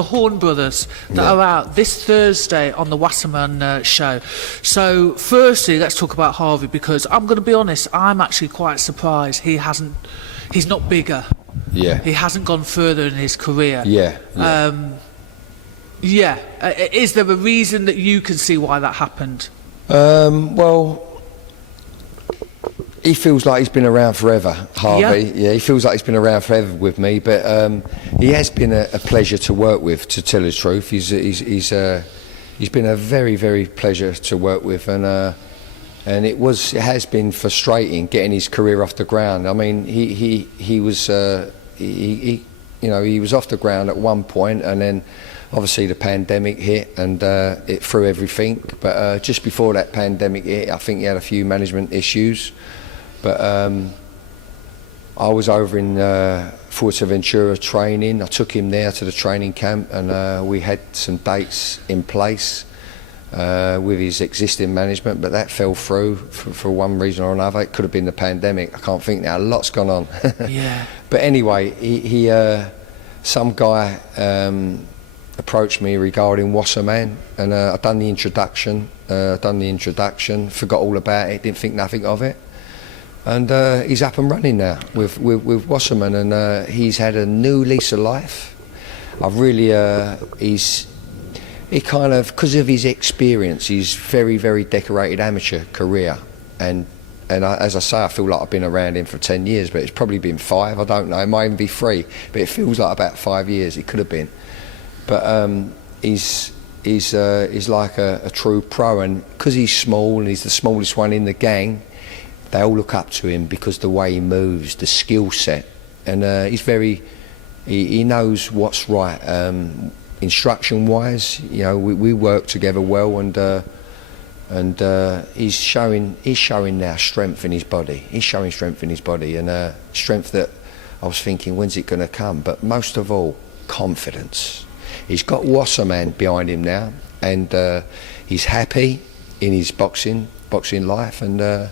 the Horn brothers that are out this Thursday on the Wasserman show. So firstly, let's talk about Harvey, because I'm going to be honest, I'm actually quite surprised he's not bigger. Yeah. He hasn't gone further in his career. Yeah. Is there a reason that you can see why that happened? Well, he feels like he's been around forever, Harvey. Yeah, he feels like he's been around forever with me. But he has been a pleasure to work with, to tell the truth. He's been a very, very pleasure to work with, and it has been frustrating getting his career off the ground. I mean, he was off the ground at one point, and then obviously the pandemic hit, and it threw everything. But just before that pandemic hit, I think he had a few management issues. But I was over in Fuerteventura training. I took him there to the training camp, and we had some dates in place with his existing management, but that fell through for one reason or another. It could have been the pandemic. I can't think now. A lot's gone on. Yeah. But anyway, some guy approached me regarding Wasserman, and I'd done the introduction. Forgot all about it. Didn't think nothing of it. And he's up and running now with Wasserman, and he's had a new lease of life. He kind of, because of his experience, he's very, very decorated amateur career, and as I say, I feel like I've been around him for 10 years, but it's probably been 5. I don't know. It might even be 3, but it feels like about 5 years. It could have been, but he's like a true pro, and because he's small and he's the smallest one in the gang, they all look up to him because the way he moves, the skill set, and he knows what's right. Instruction-wise, we work together well, and he's showing now strength in his body. He's showing strength in his body, and strength that I was thinking, when's it going to come? But most of all, confidence. He's got Wasserman behind him now, and he's happy in his boxing life, and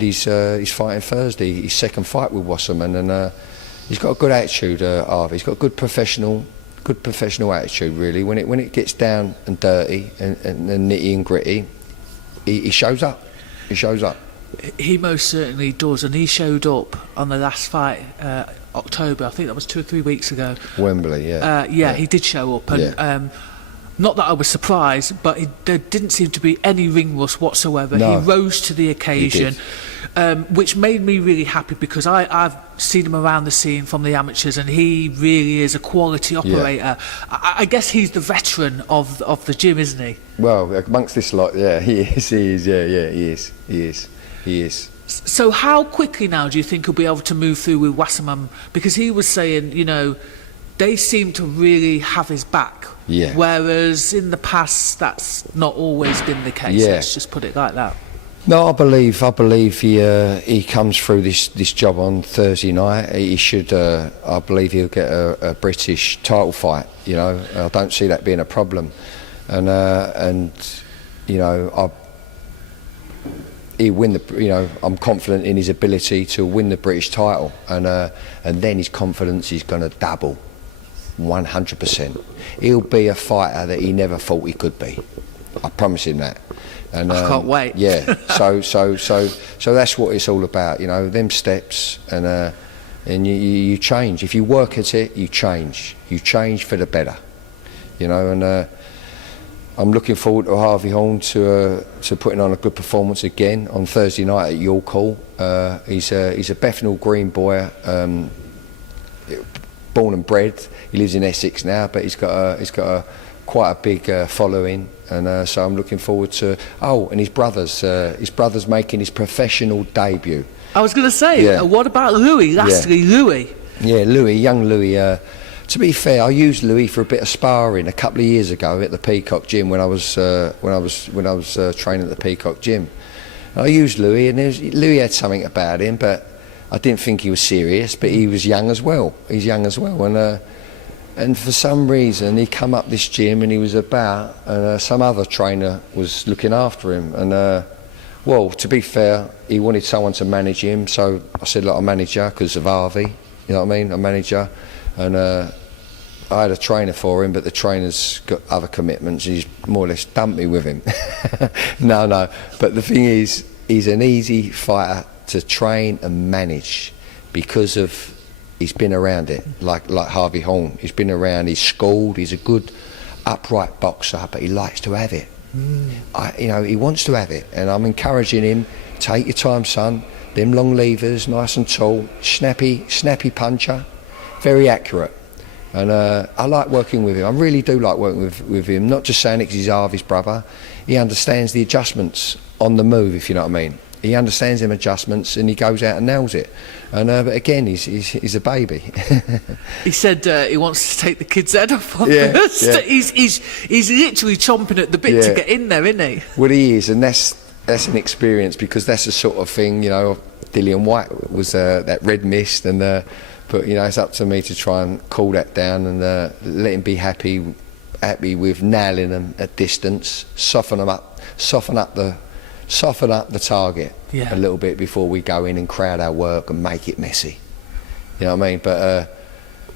he's fighting Thursday, his second fight with Wasserman, and he's got a good attitude, Harvey. He's got a good professional attitude, really. When it gets down and dirty and nitty and gritty, he shows up. He most certainly does, and he showed up on the last fight, October. I think that was 2 or 3 weeks ago. Wembley, yeah. He did show up, and yeah. Not that I was surprised, but there didn't seem to be any ring rust whatsoever. No. He rose to the occasion, which made me really happy, because I've seen him around the scene from the amateurs, and he really is a quality operator. Yeah. I guess he's the veteran of the gym, isn't he? Well, amongst this lot, yeah, he is. So how quickly now do you think he'll be able to move through with Wasserman? Because he was saying, they seem to really have his back. Yeah. Whereas in the past, that's not always been the case. Yeah. Let's just put it like that. No, I believe he comes through this job on Thursday night. He should. I believe he'll get a British title fight. I don't see that being a problem, and he'll win the. I'm confident in his ability to win the British title, and then his confidence is going to double. 100%. He'll be a fighter that he never thought he could be. I promise him that. And I can't wait. Yeah. So that's what it's all about. Them steps, and you change. If you work at it, you change. You change for the better. And I'm looking forward to Harvey Horn to putting on a good performance again on Thursday night at York Hall. He's a Bethnal Green boy. Born and bred. He lives in Essex now, but he's got quite a big following, and so I'm looking forward to. Oh, and his brother's making his professional debut. I was going to say, what about Louis? Lastly, Louis. Yeah, young Louis. To be fair, I used Louis for a bit of sparring a couple of years ago at the Peacock Gym when I was training at the Peacock Gym. I used Louis, and Louis had something about him, but I didn't think he was serious, but he was young as well. He's young as well, and for some reason he come up this gym and he was about, and some other trainer was looking after him. And well, to be fair, he wanted someone to manage him, so I said, look, a manager, because of Harvey, you know what I mean, a manager, and I had a trainer for him, but the trainer's got other commitments. He's more or less dumped me with him. No. But the thing is, he's an easy fighter to train and manage because of he's been around it. Like Harvey Horn, he's been around. He's schooled. He's a good upright boxer, but he likes to have it. He wants to have it, and I'm encouraging him. Take your time, son. Them long levers, nice and tall, snappy puncher, very accurate. And I like working with him. I really do like working with him. Not just saying it because he's Harvey's brother. He understands the adjustments on the move, if you know what I mean. He understands them adjustments, and he goes out and nails it. And but again, he's a baby. He said he wants to take the kid's head off on first. Yeah. He's literally chomping at the bit to get in there, isn't he? Well, he is, and that's an experience, because that's the sort of thing, Dillian White was that red mist, and but it's up to me to try and cool that down and let him be happy with nailing them at distance, soften up the target a little bit before we go in and crowd our work and make it messy. You know what I mean? But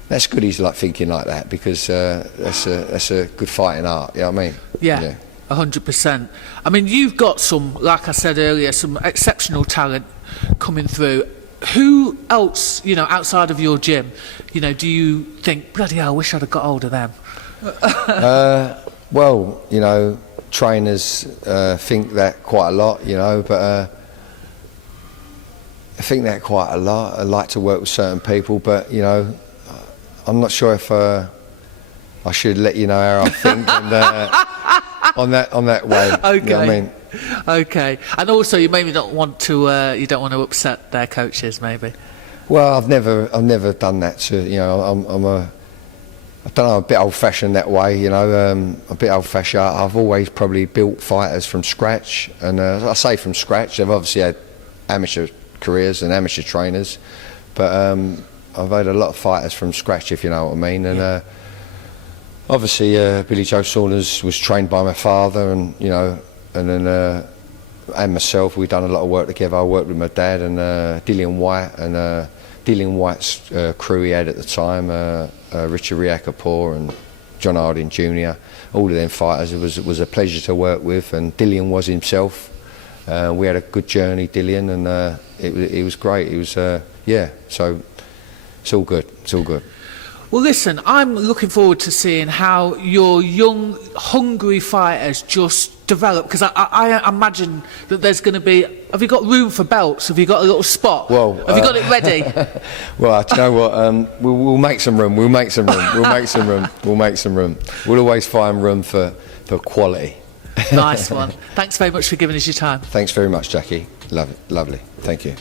that's good. He's like thinking like that, because that's a good fighting art. You know what I mean? Yeah. 100%. I mean, you've got some, like I said earlier, some exceptional talent coming through. Who else, outside of your gym, do you think, bloody hell, I wish I'd have got hold of them? Well, trainers think that quite a lot, but I think that quite a lot. I like to work with certain people, but, I'm not sure if I should let you know how I think and, on that way. Okay. You know what I mean? Okay. And also, you maybe don't want to upset their coaches, maybe. Well, I've never done that. I don't know, a bit old-fashioned that way. A bit old-fashioned. I've always probably built fighters from scratch, and I say from scratch. They've obviously had amateur careers and amateur trainers, but I've had a lot of fighters from scratch, if you know what I mean. And obviously, Billy Joe Saunders was trained by my father, and and then and myself. We've done a lot of work together. I worked with my dad and Dillian White, and Dillian White's crew he had at the time, Richard Riakapour and John Harding Jr. All of them fighters. It was a pleasure to work with, and Dillian was himself. We had a good journey, Dillian, and it was great. It was so it's all good. It's all good. Well, listen, I'm looking forward to seeing how your young, hungry fighters just develop, because I imagine that there's going to be... Have you got room for belts? Have you got a little spot? Well, have you got it ready? Well, do you know what? We'll make some room. We'll make some room. We'll always find room for quality. Nice one. Thanks very much for giving us your time. Thanks very much, Jackie. Lovely. Thank you.